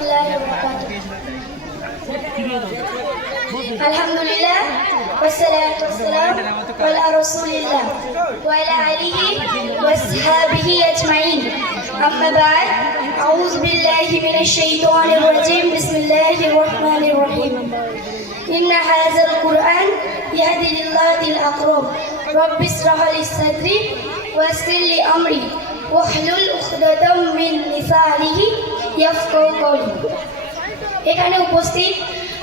الله وبركاته. الحمد لله والصلاة والسلام على رسول الله وعلى آله وصحبه أجمعين. أما بعد أعوذ بالله من الشيطان الرجيم. بسم الله الرحمن الرحيم. إن هذا القرآن يهدي لله الأقرب. رب اشرح لي صدري ويسر لي أمري واحلل عقدة من لسانه করি এখানে উপস্থিত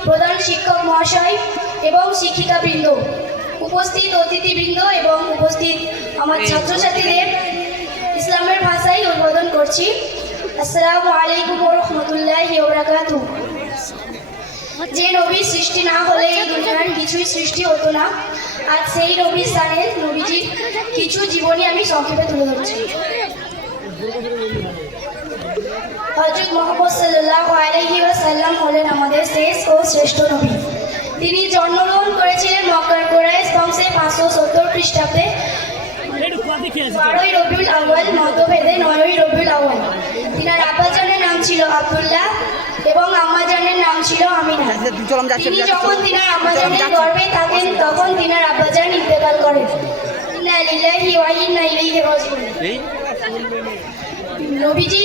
প্রধান শিক্ষক মহাশয় এবং শিক্ষিকাবৃন্দ, উপস্থিত অতিথিবৃন্দ এবং উপস্থিত আমার ছাত্রছাত্রীদের ইসলামের ভাষায় উদ্বোধন করছি। আসসালামু আলাইকুম রহমতুল্লাহ ওবরাকাত যে নবী সৃষ্টি না হলে এই দুনিয়ার কিছুই সৃষ্টি হতো না। আর সেই নবীর স্থানে নবীজির কিছু জীবনী আমি সংক্ষেপে তুলে ধরছি। হজরত মোহাম্মদ সাল্লাহ আলহি ওয়াসাল্লাম হলেন আমাদের শেষ ও শ্রেষ্ঠ নবী। তিনি জন্মগ্রহণ করেছিলেন মক্কার কোরাইশ বংশে পাঁচশো সত্তর খ্রিস্টাব্দে। বারোই রবিউল আউয়াল মতভেদে নয়ই রবিউল আউয়াল। তিনার আব্বাজানের নাম ছিল আব্দুল্লাহ এবং আম্মাজানের নাম ছিল আমিনা। যাচ্ছি, আমি তিনি। যখন তিনার আম্মাজানের যাচ্ছি। গর্ভে থাকেন তখন তিনার আব্বাজান ইন্তেকাল করেন। ইন্না লিল্লাহি ওয়া ইন্না ইলাইহি রাজিউন। নবীজি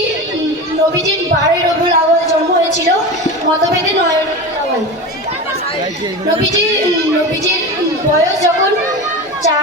নবীজির বারোই রবিউল আউয়াল জন্ম হয়েছিল মতভেদে নয় নবীজি